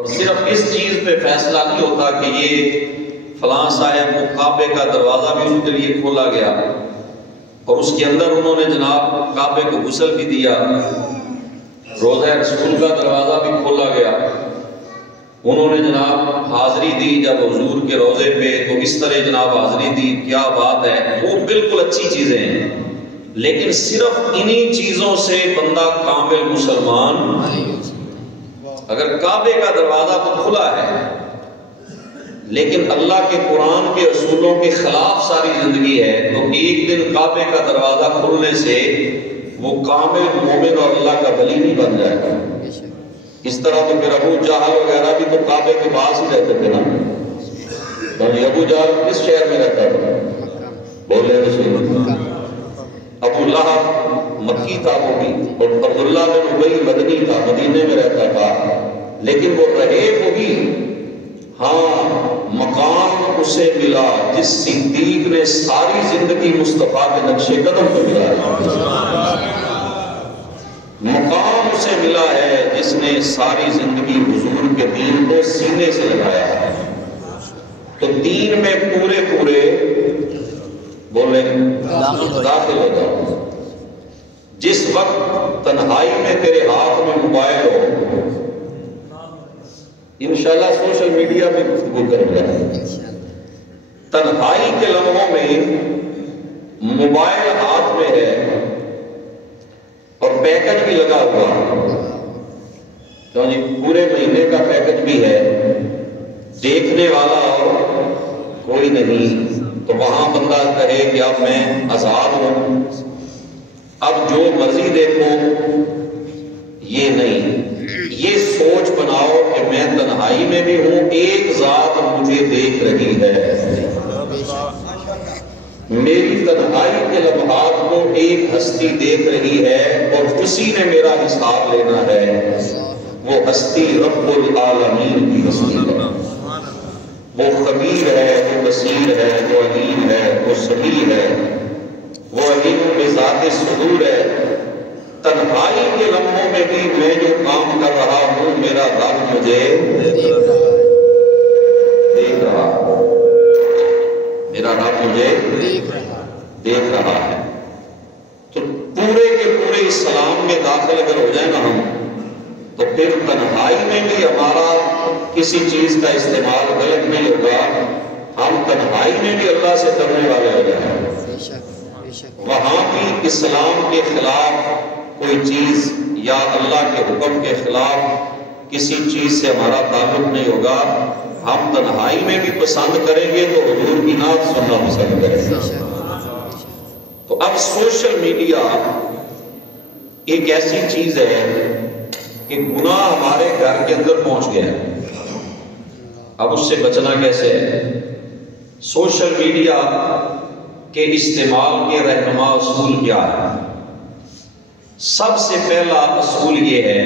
اور صرف اس چیز پہ فیصلہ نہیں ہوتا کہ یہ فلاں صاحب کو کعبے کا دروازہ بھی ان کے لیے کھولا گیا اور اس کے اندر انہوں نے جناب کعبے کو غسل بھی دیا، روضہ رسول کا دروازہ بھی کھولا گیا، انہوں نے جناب حاضری دی جب حضور کے روضے پہ، تو اس طرح جناب حاضری دی، کیا بات ہے، وہ بالکل اچھی چیزیں ہیں، لیکن صرف انہی چیزوں سے بندہ کامل مسلمان، اگر کعبے کا دروازہ تو کھلا ہے لیکن اللہ کے قرآن کے اصولوں کے خلاف ساری زندگی ہے، تو ایک دن کعبے کا دروازہ کھلنے سے وہ کامل مومن اور اللہ کا ولی نہیں بن جائے گا۔ اس طرح تو پھر ابو جہل وغیرہ بھی تو کعبے کے پاس ہی رہتے تھے نا، تو ابو جہل کس شہر میں رہتا تھا؟ بولے رسول اللہ۔ ابو لہب مکی تھا وہ بھی، اور عبداللہ بن ابی مدنی تھا، مدینے میں رہتا تھا، لیکن وہ رہے وہ بھی، ہاں مقام اسے ملا جس صدیق نے ساری زندگی مصطفیٰ کے نقش قدم پہ ملا ہے، مقام اسے ملا ہے جس نے ساری زندگی حضور کے دین کو سینے سے لگایا ہے۔ تو دین میں پورے پورے بولے داخل ہو جاؤ۔ جس وقت تنہائی میں تیرے ہاتھ میں موبائل ہو، انشاءاللہ سوشل میڈیا پہ گفتگو کریں گے، تنہائی کے لمحوں میں موبائل ہاتھ میں ہے اور پیکج بھی لگا ہوا، تو جی پورے مہینے کا پیکج بھی ہے، دیکھنے والا اور کوئی نہیں، تو وہاں بندہ کہے کہ اب میں آزاد ہوں، اب جو مرضی دیکھو، یہ نہیں، یہ سوچ بناؤ کہ میں تنہائی میں بھی ہوں، ایک ذات مجھے دیکھ رہی ہے، میری تنہائی کے لمحات کو ایک ہستی دیکھ رہی ہے اور اسی نے میرا حساب لینا ہے، وہ ہستی رب العالمین کی ہستی ہے، وہ خبیر ہے، وہ بصیر ہے، وہ علیم ہے، وہ سمیع ہے، وہ علیم بذات صدور ہے۔ تنہائی کے لمحوں میں بھی میں جو کام کر رہا ہوں، میرا رب مجھے دیکھ رہا ہے، میرا رب مجھے دیکھ رہا ہے۔ تو پورے کے پورے اسلام میں داخل اگر ہو جائے نا ہم، تو پھر تنہائی میں بھی ہمارا کسی چیز کا استعمال غلط نہیں ہوگا، ہم تنہائی میں بھی اللہ سے ڈرنے والے ہو جائیں، وہاں بھی اسلام کے خلاف کوئی چیز یا اللہ کے حکم کے خلاف کسی چیز سے ہمارا تعلق نہیں ہوگا، ہم تنہائی میں بھی پسند کریں گے تو حضور کی نعت سننا پسند کریں گے۔ تو اب سوشل میڈیا ایک ایسی چیز ہے کہ گناہ ہمارے گھر کے اندر پہنچ گیا ہے، اب اس سے بچنا کیسے ہے؟ سوشل میڈیا کے استعمال کے رہنما اصول کیا ہے؟ سب سے پہلا اصول یہ ہے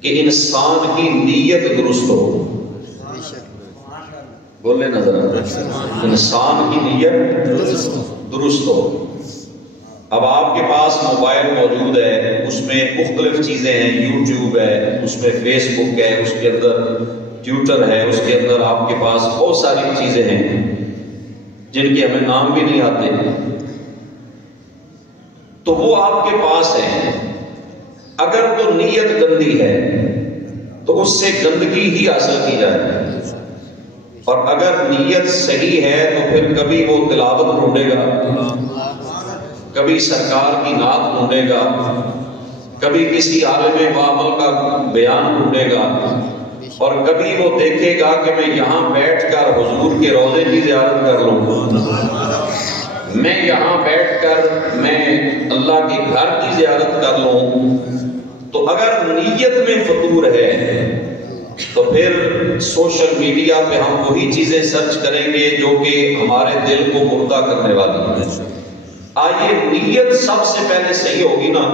کہ انسان کی نیت درست ہو، بولے نظر انسان کی نیت درست ہو۔ اب آپ کے پاس موبائل موجود ہے، اس میں مختلف چیزیں ہیں، یوٹیوب ہے، اس میں فیس بک ہے، اس کے اندر ٹویٹر ہے، اس کے اندر آپ کے پاس بہت ساری چیزیں ہیں جن کے ہمیں نام بھی نہیں آتے، تو وہ آپ کے پاس ہے۔ اگر وہ نیت گندی ہے تو اس سے گندگی ہی حاصل کی جائے، اور اگر نیت صحیح ہے تو پھر کبھی وہ تلاوت ڈھونڈے گا، کبھی سرکار کی نعت ڈھونڈے گا، کبھی کسی عالم بعمل کا بیان ڈھونڈے گا، اور کبھی وہ دیکھے گا کہ میں یہاں بیٹھ کر حضور کے روضے کی زیارت کر لوں، میں یہاں بیٹھ کر میں اللہ کے گھر کی زیارت کر لوں۔ تو اگر نیت میں فطور ہے تو پھر سوشل میڈیا پہ ہم وہی چیزیں سرچ کریں گے جو کہ ہمارے دل کو مردہ کرنے والی ہیں۔ آئیے نیت سب سے پہلے صحیح ہوگی نا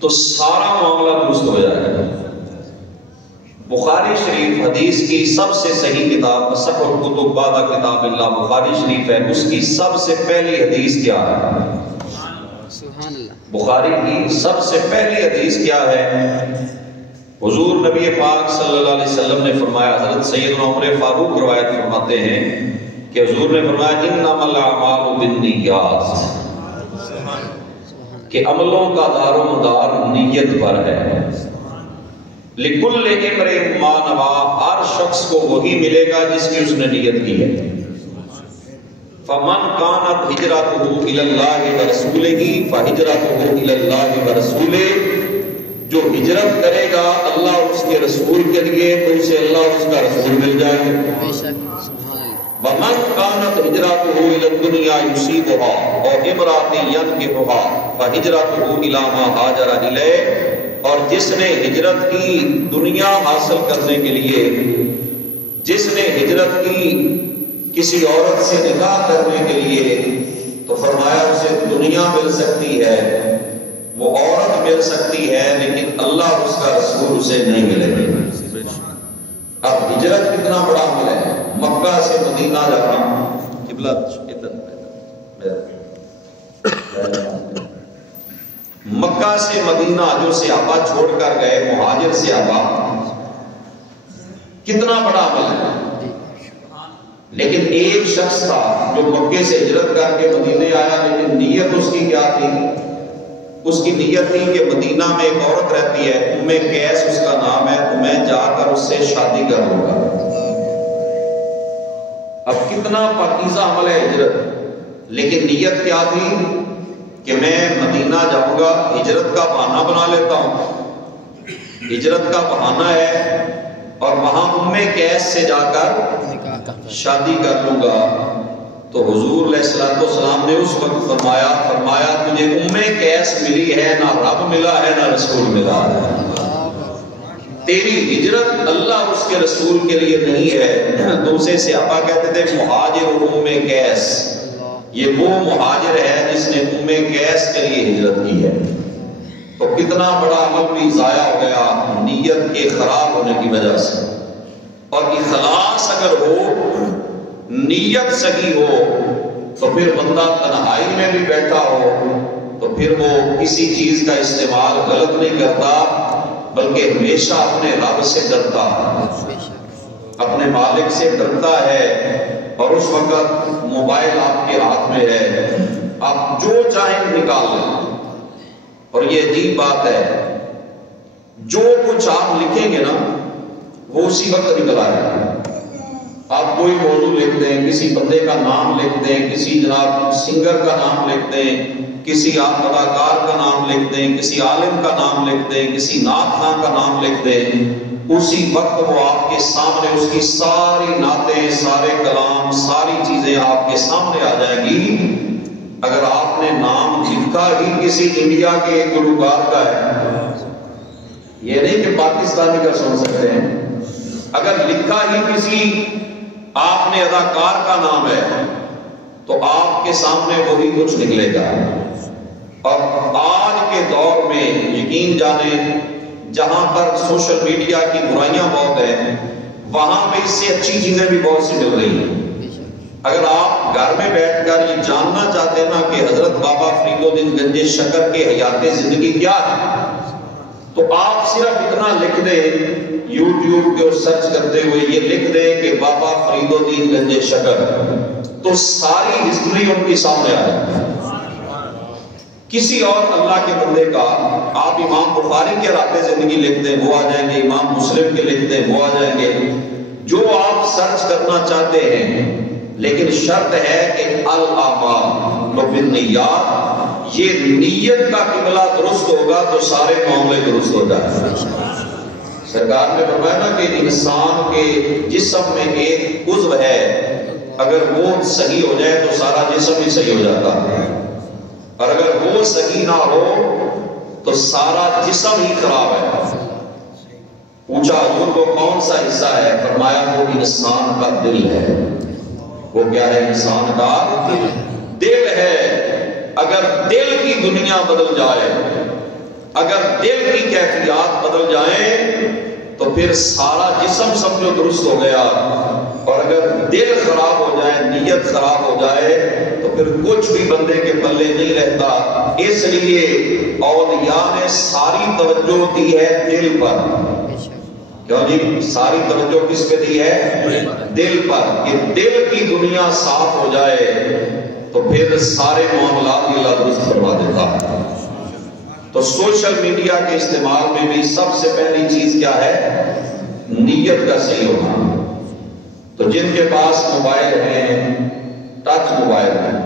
تو سارا معاملہ درست ہو جائے گا۔ بخاری شریف حدیث کی سب سے صحیح کتاب، اصح الکتب بعد کتاب اللہ، بخاری شریف ہے، اس کی سب سے پہلی حدیث کیا ہے؟ بخاری کی سب سے پہلی حدیث کیا ہے؟ حضور نبی پاک صلی اللہ علیہ وسلم نے فرمایا، حضرت سیدنا عمر فاروق روایت فرماتے ہیں کہ حضور نے فرمایا انما الاعمال بالنیات، کہ عملوں کا دار و مدار نیت پر ہے۔ لکل امرئ ما نویٰ، ہر شخص کو وہی ملے گا جس کی اس نے نیت کی ہے۔ فمن کانت ہجرتہ الی اللہ ورسولہ فہجرتہ الی اللہ ورسولہ، جو ہجرت کرے گا اللہ اور اس کے رسول کے لیے تو اسے اللہ اور اس کا رسول مل جائے گا۔ ومن کانت ہجرتہ الی الدنیا یصیبها اور امرأۃ ینکحها فہجرتہ الی ما ہاجر الیہ، اور جس نے ہجرت کی دنیا حاصل کرنے کے لیے، جس نے ہجرت کی کسی عورت سے نکاح کرنے کے لیے، تو فرمایا اسے دنیا مل سکتی ہے، وہ عورت مل سکتی ہے، لیکن اللہ اور اس کا رسول اسے نہیں ملے گا۔ اب ہجرت کتنا بڑا عمل ہے، مکہ سے مدینہ جانا، مکہ سے مدینہ جو صحابہ چھوڑ کر گئے، مہاجر صحابہ، کتنا بڑا عمل ہے۔ لیکن ایک شخص تھا جو مکے سے ہجرت کر کے مدینے آیا، لیکن نیت اس کی کیا تھی؟ اس کی نیت تھی کہ مدینہ میں ایک عورت رہتی ہے، ام قیس اس کا نام ہے، تو میں جا کر اس سے شادی کروں گا۔ اب کتنا پاکیزہ عمل ہے ہجرت، لیکن نیت کیا تھی کہ میں مدینہ جاؤں گا، ہجرت کا بہانہ بنا لیتا ہوں، ہجرت کا بہانہ ہے، اور وہاں ام قیس سے جا کر شادی کر لوں گا۔ تو حضور علیہ السلام نے اس وقت فرمایا تجھے ام قیس ملی ہے، نہ رب ملا ہے نہ رسول ملا ہے۔ تیری ہجرت اللہ اس کے رسول کے لیے نہیں ہے۔ دوسرے صحابہ کہتے تھے مہاجر ام قیس، یہ وہ مہاجر ہے جس نے ام قیس کے لیے ہجرت کی ہے۔ تو کتنا بڑا عمل بھی ضائع ہو گیا نیت کے خراب ہونے کی وجہ سے۔ اور اخلاص اگر ہو، نیت صحیح ہو، تو پھر بندہ تنہائی میں بھی بیٹھا ہو تو پھر وہ کسی چیز کا استعمال غلط نہیں کرتا، بلکہ ہمیشہ اپنے رب سے ڈرتا ہے، اپنے مالک سے ڈرتا ہے۔ اور اس وقت موبائل آپ کے ہاتھ میں ہے، آپ جو چاہیں نکال لیں۔ اور یہ عجیب بات ہے، جو کچھ آپ لکھیں گے نا وہ اسی وقت نکل آئے گا۔ آپ کوئی موضوع لکھ دیں، کسی بندے کا نام لکھ دیں، کسی جناب سنگر کا نام لکھ دیں، کسی آپ اداکار کا نام لکھ دیں، کسی عالم کا نام لکھ دیں، کسی نعت خواں کا نام لکھ دیں، اسی وقت وہ آپ کے سامنے اس کی ساری نعتیں، سارے کلام، ساری چیزیں آپ کے سامنے آ جائیں گی۔ اگر آپ نے نام لکھا ہی کسی انڈیا کے گلوکار کا ہے، یہ نہیں کہ پاکستانی کا سن سکتے ہیں، اگر لکھا ہی کسی آپ نے اداکار کا نام ہے تو آپ کے سامنے وہی کچھ نکلے گا۔ اور آج کے دور میں یقین جانیں، جہاں پر سوشل میڈیا کی برائیاں بہت ہیں، وہاں پہ اس سے اچھی چیزیں بھی بہت سی مل رہی ہیں۔ اگر آپ گھر میں بیٹھ کر یہ جاننا چاہتے ہیں نا کہ حضرت بابا فرید الدین گنج شکر کے حیات زندگی کیا ہے، تو آپ صرف اتنا لکھ دیں، یوٹیوب کو سرچ کرتے ہوئے یہ لکھ دیں کہ بابا فرید الدین گنج شکر، تو ساری ہسٹری ان کی سامنے آ جائے گی۔ کسی اور اللہ کے بندے کا آپ امام بخاری کے حیات زندگی لکھ دیں وہ آ جائیں گے، امام مسلم کے لکھ دیں وہ آ جائیں گے، جو آپ سرچ کرنا چاہتے ہیں۔ لیکن شرط ہے کہ الاعمال بالنیات، یہ نیت کا قبلہ درست ہوگا تو سارے معاملے درست ہو جائیں۔ سرکار نے فرمایا نا کہ انسان کے جسم میں ایک عضو ہے، اگر وہ صحیح ہو جائے تو سارا جسم ہی صحیح ہو جاتا ہے، اور اگر وہ صحیح نہ ہو تو سارا جسم ہی خراب ہے۔ پوچھا حضور کو کون سا حصہ ہے؟ فرمایا وہ انسان کا دل ہے۔ وہ کیا ہے؟ انسان کا دل ہے۔ اگر دل کی دنیا بدل جائے، اگر دل کی کیفیات بدل جائیں تو پھر سارا جسم سمجھو درست ہو گیا، اور اگر دل خراب ہو جائے، نیت خراب ہو جائے تو پھر کچھ بھی بندے کے پلے نہیں رہتا۔ اس لیے اولیاء نے ساری توجہ دی ہے دل پر۔ کیوں ساری توجہ کس پہ دی ہے؟ دل پر، کہ دل کی دنیا صاف ہو جائے تو پھر سارے معاملات اللہ درست کروا دیتا ہے۔ تو سوشل میڈیا کے استعمال میں بھی سب سے پہلی چیز کیا ہے؟ نیت کا صحیح ہونا۔ تو جن کے پاس موبائل ہیں، ٹچ موبائل ہیں،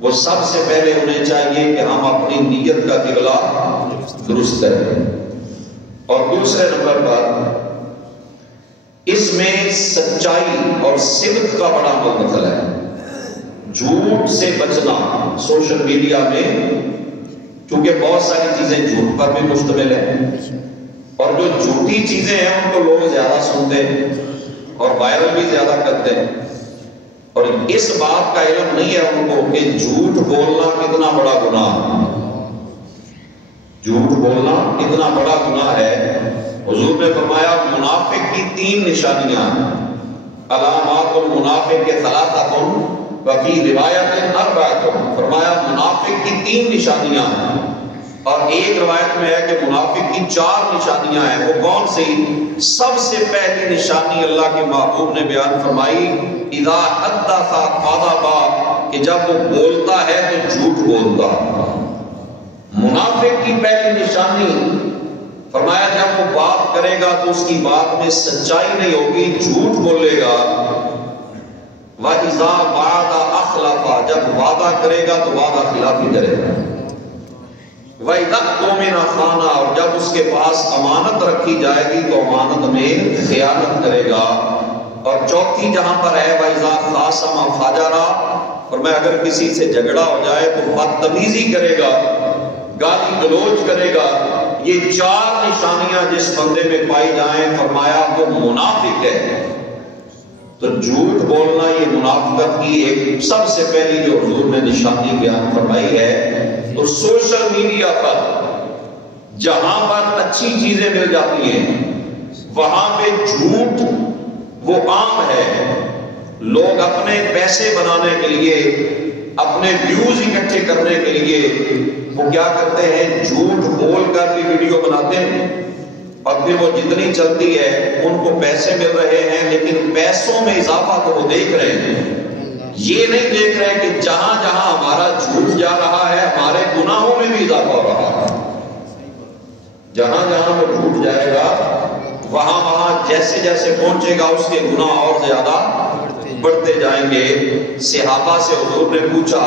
وہ سب سے پہلے انہیں چاہیے کہ ہم اپنی نیت کا قبلہ درست کریں۔ اور دوسرے نمبر پر اس میں سچائی اور صدق کا بڑا مدخل ہے۔ جھوٹ سے بچنا سوشل میڈیا میں، کیونکہ بہت ساری چیزیں جھوٹ پر بھی مشتمل ہیں، اور جو جھوٹی چیزیں ہیں ان کو لوگ زیادہ سنتے ہیں اور وائرل بھی زیادہ کرتے ہیں، اور اس بات کا علم نہیں ہے ان کو کہ جھوٹ بولنا کتنا بڑا گناہ ہے۔ جھوٹ بولنا کتنا بڑا گناہ ہے۔ حضور نے فرمایا منافق کی 3 نشانیاں، علامات المنافق کے ثلاثۃ وفی روایت اربعۃ، فرمایا منافق کی 3 نشانیاں ہیں، اور ایک روایت میں ہے کہ منافق کی 4 نشانیاں ہیں۔ وہ کون سی؟ سب سے پہلی نشانی اللہ کے محبوب نے بیان فرمائی، اذا حدث کذب، کہ جب وہ بولتا ہے تو جھوٹ بولتا۔ منافق کی پہلی نشانی فرمایا جب وہ بات کرے گا تو اس کی بات میں سچائی نہیں ہوگی، جھوٹ بولے گا۔ وَإِذَا وَعَدَ أَخْلَفَ، جب وعدہ کرے گا تو وعدہ خلافی کرے گا۔ وَإِذَا اؤْتُمِنَ خَانَ، اور جب اس کے پاس امانت رکھی جائے گی تو امانت میں خیانت کرے گا۔ اور چوتھی جہاں پر ہے وَإِذَا خَاصَمَ فَجَرَ، فرمایا اگر کسی سے جھگڑا ہو جائے تو بدتمیزی کرے گا، گالی گلوچ کرے گا۔ یہ 4 نشانیاں جس بندے میں پائی جائیں فرمایا وہ منافق ہے۔ تو جھوٹ بولنا یہ منافقت کی ایک سب سے پہلی جو حضور نے نشانی بیان فرمائی ہے۔ تو سوشل میڈیا پر جہاں پر اچھی چیزیں مل جاتی ہیں وہاں پہ جھوٹ وہ عام ہے۔ لوگ اپنے پیسے بنانے کے لیے، اپنے ویوز اکٹھے کرنے کے لیے وہ کیا کرتے ہیں؟ جھوٹ بول کر بھی ویڈیو بناتے ہیں، اور پھر وہ جتنی چلتی ہے ان کو پیسے مل رہے ہیں، لیکن پیسوں میں اضافہ تو وہ دیکھ رہے ہیں، یہ نہیں دیکھ رہے کہ جہاں جہاں ہمارا جھوٹ جا رہا ہے ہمارے گناہوں میں بھی اضافہ ہو رہا ہے۔ جہاں جہاں وہ جھوٹ جائے گا وہاں وہاں جیسے جیسے پہنچے گا اس کے گناہ اور زیادہ بڑھتے جائیں گے۔ صحابہ سے حضور نے پوچھا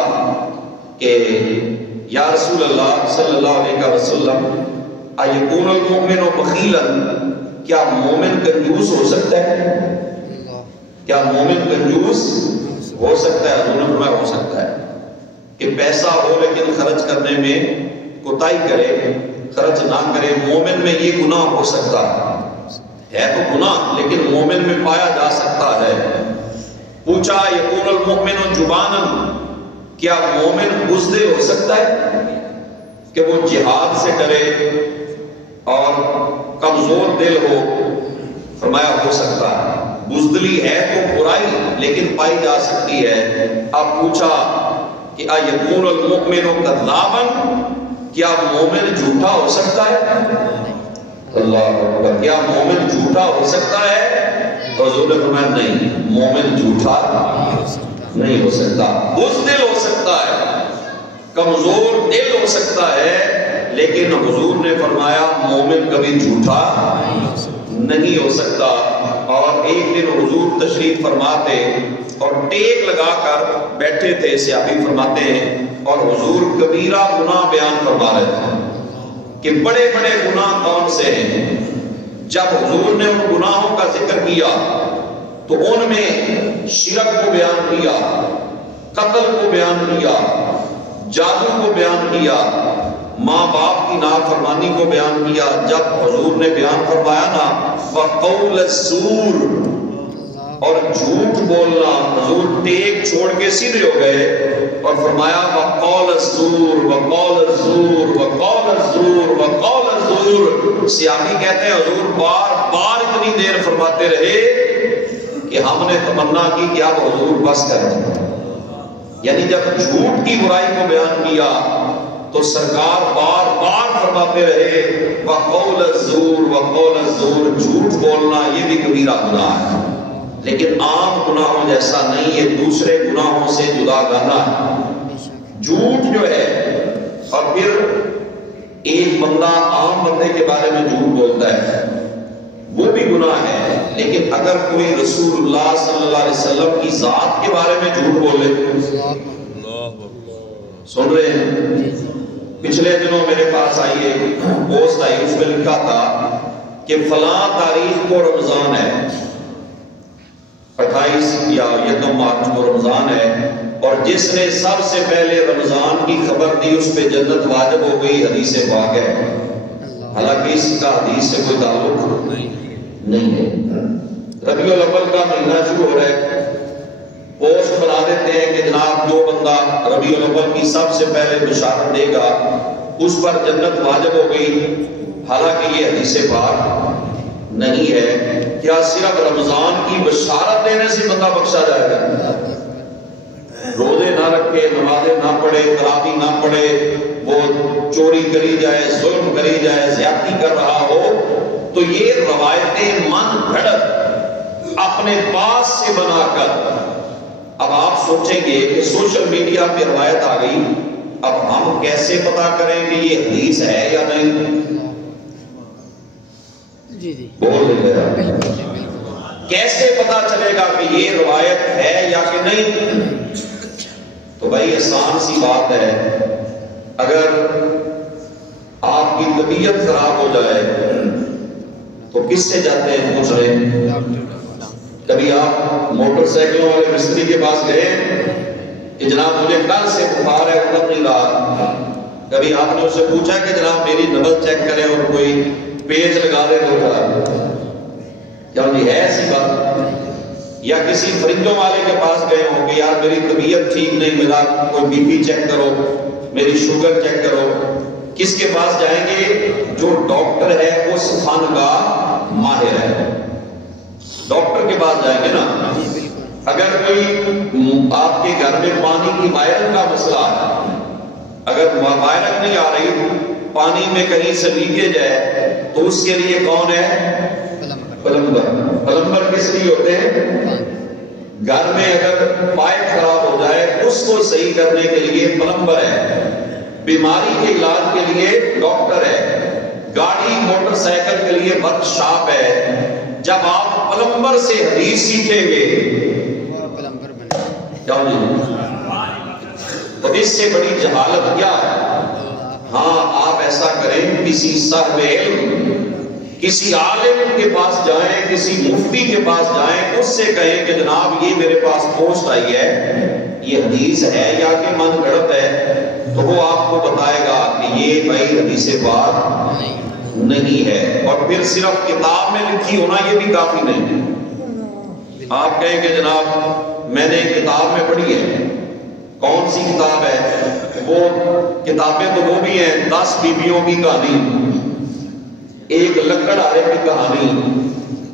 کہ یا رسول اللہ صلی اللہ علیہ وسلم، ایکون المؤمن بخیلا، کیا مومن کنجوس ہو سکتا ہے؟ کیا مومن کنجوس ہو سکتا ہے؟ حضور نے فرمایا ہو سکتا ہے، کہ پیسہ ہو لیکن خرچ کرنے میں کوتاہی کرے، خرچ نہ کرے۔ مومن میں یہ گناہ ہو سکتا ہے تو گناہ لیکن مومن میں پایا جا سکتا ہے۔ پوچھا یکون المؤمن جبانا، کیا مومن بزدل ہو سکتا ہے کہ وہ جہاد سے ڈرے اور کمزور دل ہو؟ فرمایا ہو سکتا ہے۔ بزدلی ہے تو برائی لیکن پائی جا سکتی ہے۔ اب پوچھا کہ یکون المؤمن کذابا، کیا مومن جھوٹا ہو سکتا ہے؟ اللہ اکبر، کیا مومن جھوٹا ہو سکتا ہے؟ تو حضور نے فرمایا نہیں، مومن جھوٹا نہیں ہو سکتا، بزدل ہو سکتا ہے، کمزور دل ہو سکتا ہے، لیکن حضور نے فرمایا مومن کبھی جھوٹا نہیں ہو سکتا۔ اور ایک دن حضور تشریف فرماتے اور ٹیک لگا کر بیٹھے تھے، صحابی فرماتے ہیں، اور حضور کبیرہ گناہ بیان فرما رہے تھے کہ بڑے بڑے گناہ کون سے ہیں۔ جب حضور نے ان گناہوں کا ذکر کیا تو ان میں شرک کو بیان کیا، قتل کو بیان کیا، جادو کو بیان کیا، ماں باپ کی نافرمانی کو بیان کیا۔ جب حضور نے بیان فرمایا نا وَقَوْلَ الزُّورِ، اور جھوٹ بولنا، حضور ٹیک چھوڑ کے سیدھے ہو گئے اور فرمایا وَقَوْلَ الزُّورِ وَقَوْلَ الزُّورِ وَقَوْلَ الزُّورِ وَقَوْلَ الزُّورِ۔ صحابی کہتے ہیں حضور بار بار اتنی دیر فرماتے رہے کہ ہم نے تمنا کی کہ اب حضور بس کر دیں۔ یعنی جب جھوٹ کی برائی کو بیان کیا تو سرکار بار بار فرماتے رہے وَقَوْلَ الزُّورِ وَقَوْلَ الزُّورِ، جھوٹ بولنا یہ بھی کبیرہ گناہ ہے، لیکن عام گناہوں جیسا نہیں، یہ دوسرے گناہوں سے جدا گانا ہے جھوٹ جو ہے۔ اور پھر ایک بندہ عام بندے کے بارے میں جھوٹ بولتا ہے وہ بھی گناہ ہے، لیکن اگر کوئی رسول اللہ صلی اللہ علیہ وسلم کی ذات کے بارے میں جھوٹ بولے، سن رہے ہیں؟ پچھلے دنوں میرے پاس آئی ایک پوسٹ آئی، اس میں لکھا تھا کہ فلاں تاریخ کو رمضان ہے، 28 یا یکم مارچ کو رمضان ہے، اور جس نے سب سے پہلے رمضان کی خبر دی اس پہ جنت واجب ہو گئی، حدیث پاک ہے، حالانکہ اس کا حدیث سے کوئی تعلق نہیں ہے۔ ربیع الاول کا مہینہ شروع ہو رہا ہے، پوسٹ بنا دیتے ہیں کہ جناب جو بندہ ربیع الاول کی سب سے پہلے بشارت دے گا اس پر جنت واجب ہو گئی، حالانکہ یہ حدیث پاک نہیں ہے۔ کیا صرف رمضان کی بشارت دینے سے بندہ بخشا جائے گا؟ روزے نہ رکھے، نمازیں نہ پڑھے، تراویح نہ پڑھے، وہ چوری کری جائے، ظلم کری جائے، زیادتی کر رہا ہو، تو یہ روایتیں من گھڑت اپنے پاس سے بنا کر، اب آپ سوچیں گے کہ سوشل میڈیا پہ روایت آ گئی، اب ہم کیسے پتا کریں کہ یہ حدیث ہے یا نہیں؟ بول رہے کیسے پتا چلے گا کہ یہ روایت ہے یا کہ نہیں؟ تو بھائی آسان سی بات ہے، اگر آپ کی طبیعت خراب ہو جائے تو کس سے جاتے ہیں پوچھنے؟ کبھی آپ موٹر سائیکلوں والے مستری کے پاس گئے کہ جناب مجھے کل سے بخار ہے، اتر نہیں رہا؟ کبھی آپ نے اسے پوچھا کہ جناب میری نبض چیک کریں اور کوئی پیج لگا دے تو کیا جی ہے ایسی بات؟ یا کسی فریجوں والے کے پاس گئے ہوں کہ یار میری طبیعت ٹھیک نہیں، میرا کوئی بی پی چیک کرو، میری شوگر چیک کرو، کس کے پاس جائیں گے؟ جو ڈاکٹر ہے وہ فن کا ماہر ہے، ڈاکٹر کے پاس جائیں گے نا۔ اگر کوئی آپ کے گھر میں پانی کی وائرنگ کا مسئلہ ہے، اگر وائرنگ نہیں آ رہی، پانی میں کہیں سے لیکیج ہے، تو اس کے لیے کون ہے؟ پلمبر۔ پلمبر کس لیے ہوتے ہیں؟ گھر میں اگر پائپ خراب ہو جائے اس کو صحیح کرنے کے لیے پلمبر ہے، بیماری کے علاج کے لیے ڈاکٹر ہے، گاڑی موٹر سائیکل کے لیے ورک شاپ ہے۔ جب آپ پلمبر سے حدیث سیکھیں گے تو اس سے بڑی جہالت کیا ہے؟ ہاں آپ ایسا کریں، کسی صاحب علم، کسی عالم کے پاس جائیں، کسی مفتی کے پاس جائیں، اس سے کہیں کہ جناب یہ میرے پاس پوسٹ آئی ہے، یہ حدیث ہے یا کہ من گھڑت ہے، تو وہ آپ کو بتائے گا کہ یہ بھائی حدیث پاک نہیں ہے۔ اور پھر صرف کتاب میں لکھی ہونا یہ بھی کافی نہیں۔ آپ کہیں کہ جناب میں نے کتاب میں پڑھی ہے، کون سی کتاب ہے؟ وہ کتابیں تو وہ بھی ہیں، 10 بیویوں کی کہانی، ایک لکڑ آرے کی کہانی،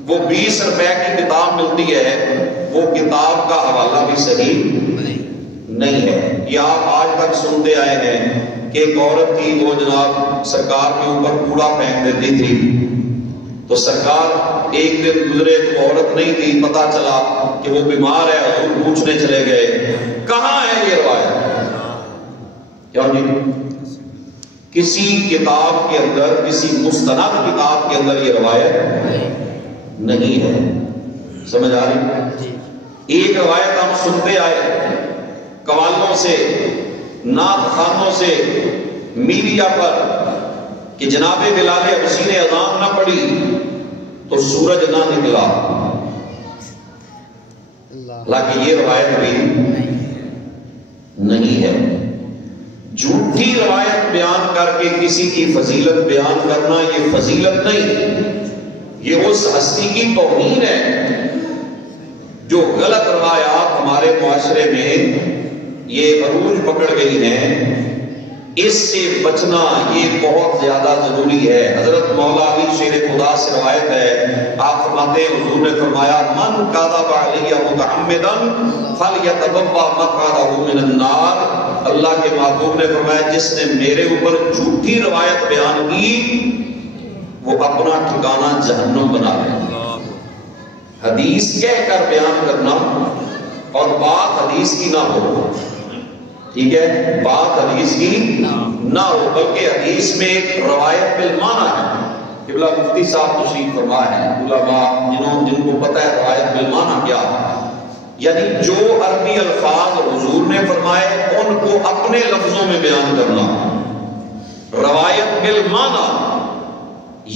وہ 20 روپے کی کتاب ملتی ہے، وہ کتاب کا حوالہ بھی صحیح نہیں ہے۔ یہ آپ آج تک سنتے آئے ہیں کہ ایک عورت تھی، وہ جناب سرکار کے اوپر کوڑا پھینک دیتی تھی، تو سرکار ایک دن گزرے تو عورت نہیں تھی، پتا چلا کہ وہ بیمار ہے، حضور پوچھنے چلے گئے کہاں ہے یہ روایت؟ کیا کسی کتاب کے اندر، کسی مستند کتاب کے اندر یہ روایت نہیں ہے۔ سمجھ آ رہی؟ ایک روایت ہم سنتے آئے قوالوں سے، نعت خوانوں سے، میڈیا پر، کہ جناب بلال حبشی نے اذان نہ پڑھی تو سورج نہ نکلا، حالانکہ یہ روایت بھی نہیں ہے۔ جھوٹی روایت بیان کر کے کسی کی فضیلت بیان کرنا یہ فضیلت نہیں، یہ اس ہستی کی توہین ہے۔ جو غلط روایات ہمارے معاشرے میں یہ عروج پکڑ گئی ہیں، اس سے بچنا یہ بہت زیادہ ضروری ہے۔ حضرت مولا علی شیر خدا سے روایت ہے، آپ فرماتے ہیں حضور نے فرمایا من کذب علی متعمدا فلیتبوأ مقعدہ من النار، اللہ کے محبوب نے فرمایا جس نے میرے اوپر جھوٹی روایت بیان کی وہ اپنا ٹھکانہ جہنم بنا لے۔ حدیث کہہ کر بیان کرنا اور بات حدیث کی نہ ہو، ٹھیک ہے، بات حدیث کی نہ ہو بلکہ حدیث میں ایک روایت بالمعنی ہے۔ قبلہ مفتی صاحب تشریف فرما ہے، علماء جن کو پتہ ہے روایت بالمعنی کیا ہے، یعنی جو عربی الفاظ حضور نے فرمائے ان کو اپنے لفظوں میں بیان کرنا۔ روایت بالمعنی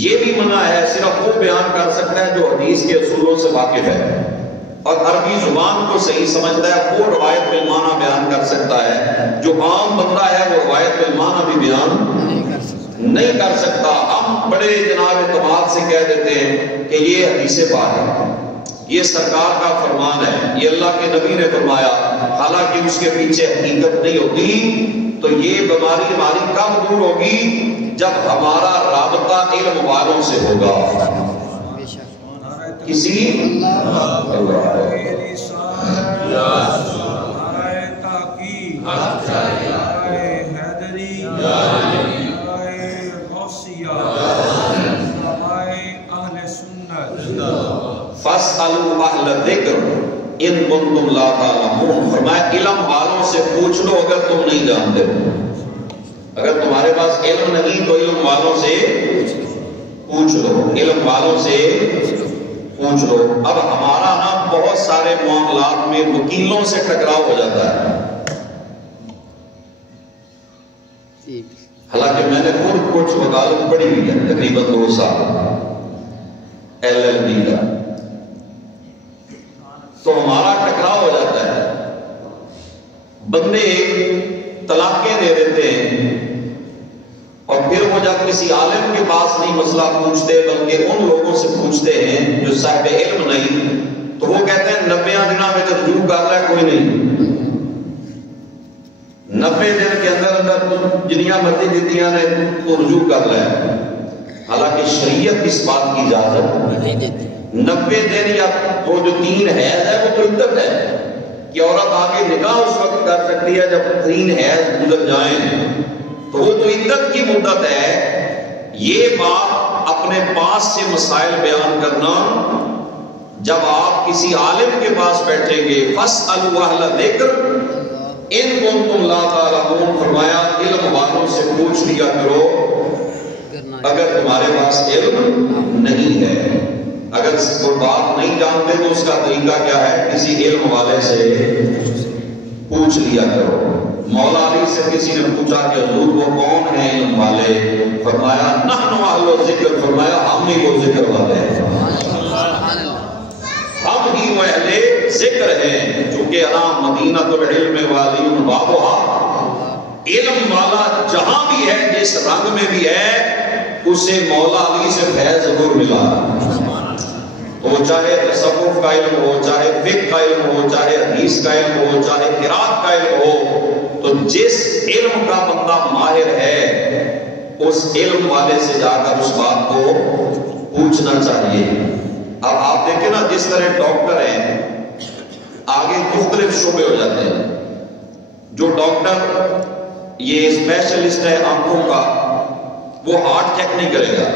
یہ بھی منع ہے، صرف وہ بیان کر سکتا ہے جو حدیث کے اصولوں سے واقف ہے اور عربی زبان کو صحیح سمجھتا ہے، وہ روایت بالمعنی بیان کر سکتا ہے۔ جو عام بندہ ہے وہ روایت بالمعنی بھی بیان نہیں کر سکتا۔ ہم بڑے جناب اعتماد سے کہہ دیتے ہیں کہ یہ حدیث پاک ہے، یہ سرکار کا فرمان ہے، یہ اللہ کے نبی نے فرمایا، حالانکہ اس کے پیچھے حقیقت نہیں ہوتی۔ تو یہ بیماری ہماری کب دور ہوگی؟ جب ہمارا رابطہ علم والوں سے ہوگا۔ کسی فَاسْأَلُوا أَهْلَ الذِّكْرِ إِن كُنتُمْ لَا تَعْلَمُونَ، فرمایا علم والوں سے پوچھ لو اگر تم نہیں جانتے ہو۔ اگر تمہارے پاس علم نہیں تو علم والوں سے پوچھ لو، علم والوں سے پوچھ لو۔ اب ہمارا نا بہت سارے معاملات میں وکیلوں سے ٹکراؤ ہو جاتا ہے، حالانکہ میں نے خود کچھ وکالت پڑھی ہوئی ہے تقریباً 2 سال LLB کا، تو ہمارا ٹکراؤ ہو جاتا ہے۔ بندے طلاقیں دے دیتے ہیں اور پھر وہ جب کسی عالم کے پاس نہیں مسئلہ پوچھتے بلکہ ان لوگوں سے پوچھتے ہیں جو صاحب علم نہیں، تو وہ کہتے ہیں 90 دنوں میں رجوع کر رہا ہے کوئی نہیں، 90 دن کے اندر جنیاں مرضی دیتیاں نے تو رجوع کر رہا ہے، حالانکہ شریعت اس بات کی اجازت نہیں دیتی۔ 90 دن یا وہ جو 3 حیض ہے وہ تو عدت ہے کہ عورت آگے نکاح اس وقت کر سکتی ہے جب 3 حیض گزر جائیں، تو وہ تو عدت کی مدت ہے۔ یہ بات اپنے پاس سے مسائل بیان کرنا، جب آپ کسی عالم کے پاس بیٹھیں گے فَاسْأَلُوا أَهْلَ الذِّكْرِ إِن كُنتُمْ لَا تَعْلَمُونَ، فرمایا علم والوں سے پوچھ لیا کرو اگر تمہارے پاس علم نہیں ہے۔ اگر کوئی بات نہیں جانتے تو اس کا طریقہ کیا ہے؟ کسی علم والے سے پوچھ لیا کرو۔ مولا علی سے کسی نے پوچھا کہ حضور وہ کون ہیں علم والے؟ فرمایا نحن اہل الذکر، فرمایا ہم ہی وہ ذکر والے ہیں، ہم ہی وہ اہل ذکر ہیں، چونکہ انا مدینۃ العلم والی بابھا، علم والا جہاں بھی ہے جس رنگ میں بھی ہے اسے مولا علی سے فیض ضرور ملا، وہ چاہے تصوف کا علم ہو، چاہے فقہ کا علم ہو، چاہے حدیث کا علم ہو، چاہے قرات کا علم ہو، تو جس علم کا بندہ ماہر ہے اس علم والے سے جا کر اس بات کو پوچھنا چاہیے۔ اب آپ دیکھیں نا جس طرح ڈاکٹر ہیں آگے مختلف شعبے ہو جاتے ہیں، جو ڈاکٹر یہ اسپیشلسٹ ہے آنکھوں کا وہ ہارٹ چیک نہیں کرے گا،